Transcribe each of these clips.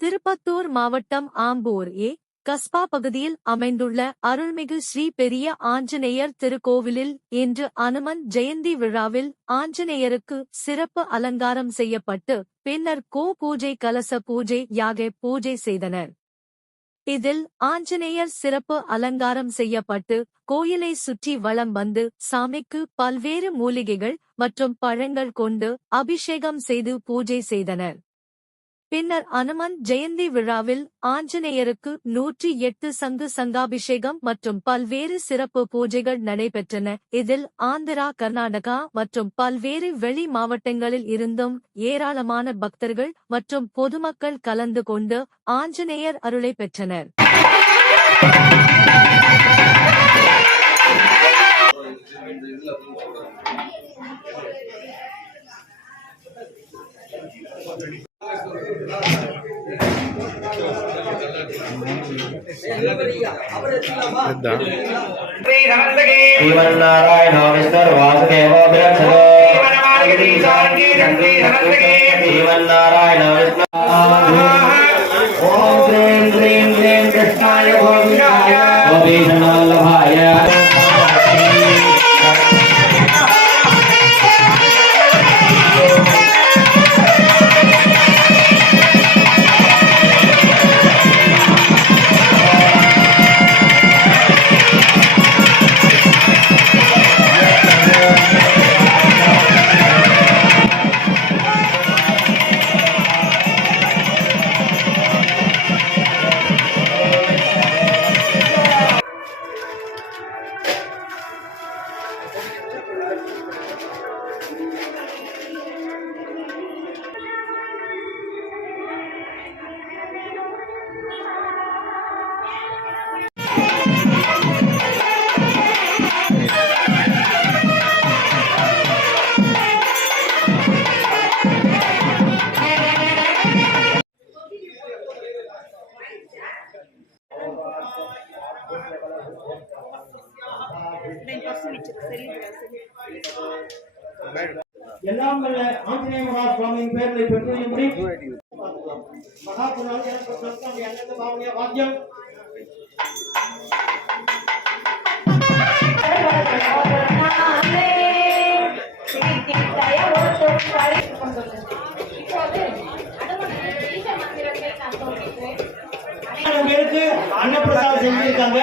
திருப்பத்தூர் மாவட்டம் ஆம்பூர் கஸ்பா பகுதியில் அமைந்துள்ள அருள்மிகு ஸ்ரீ பெரிய ஆஞ்சநேயர் திருக்கோவிலில் இன்று அனுமன் ஜெயந்தி விழாவில் ஆஞ்சநேயருக்கு சிறப்பு அலங்காரம் செய்யப்பட்டு பின்னர் பூஜை கலச பூஜை யாக பூஜை செய்தனர். இதில் ஆஞ்சநேயர் சிறப்பு அலங்காரம் செய்யப்பட்டு கோயிலை சுற்றி வலம் வந்து சாமிக்கு பல்வேறு மூலிகைகள் மற்றும் பழங்கள் கொண்டு அபிஷேகம் செய்து பூஜை செய்தனர். பின்னர் அனுமன் ஜெயந்தி விழாவில் ஆஞ்சநேயருக்கு 108 சங்காபிஷேகம் மற்றும் பல்வேறு சிறப்பு பூஜைகள் நடைபெற்றன. இதில் ஆந்திரா, கர்நாடகா மற்றும் பல்வேறு வெளி மாவட்டங்களில் இருந்தும் ஏராளமான பக்தர்கள் மற்றும் பொதுமக்கள் கலந்து கொண்டு ஆஞ்சநேயர் அருளை பெற்றனர். श्रीमन्नारायण विष्णु वासुदेव श्रीमन्नारायण विष्णु ओम क्रीं क्रीं क्रीं कृष्णाय गोविंदाय गोपीशवल्लभाय எல்லாம் வல்ல ஆஞ்சநேய மகா சுவாமியின் பெயர்களை பெற்றும்படி மகாபுராண வாக்கியம் பேருக்கு அன்னப்பிரசாதம் செஞ்சிருக்காங்க.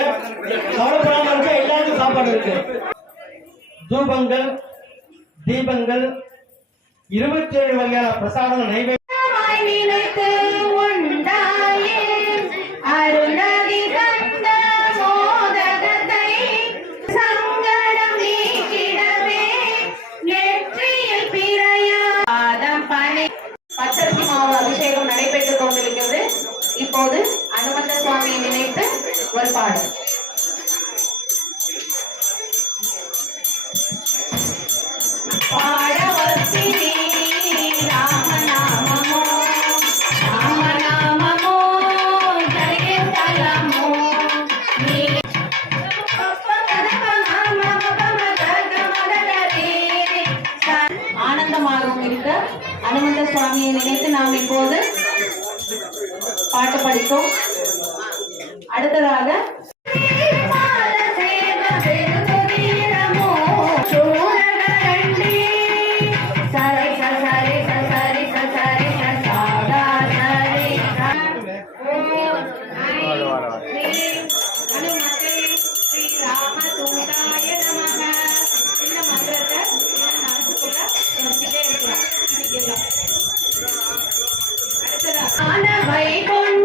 கவலைப்படாம இருக்க, எல்லாருக்கும் சாப்பாடு இருக்கு. தூபங்கள், தீபங்கள், 27 வகையான பிரசாதங்கள் நைவேத்தியம் பச்சரிசி மாவு அபிஷேகம் நடைபெற்றுக் கொண்டிருக்கிறது. இப்போது அனுமந்த சுவாமியை நினைத்து ஒரு பாடல். ஆனந்தமாகவும் இருக்க அனுமந்த சுவாமியை நினைத்து நாம் இப்போது பாட்டு படித்தோம். அடுத்ததாக வைகுண்ட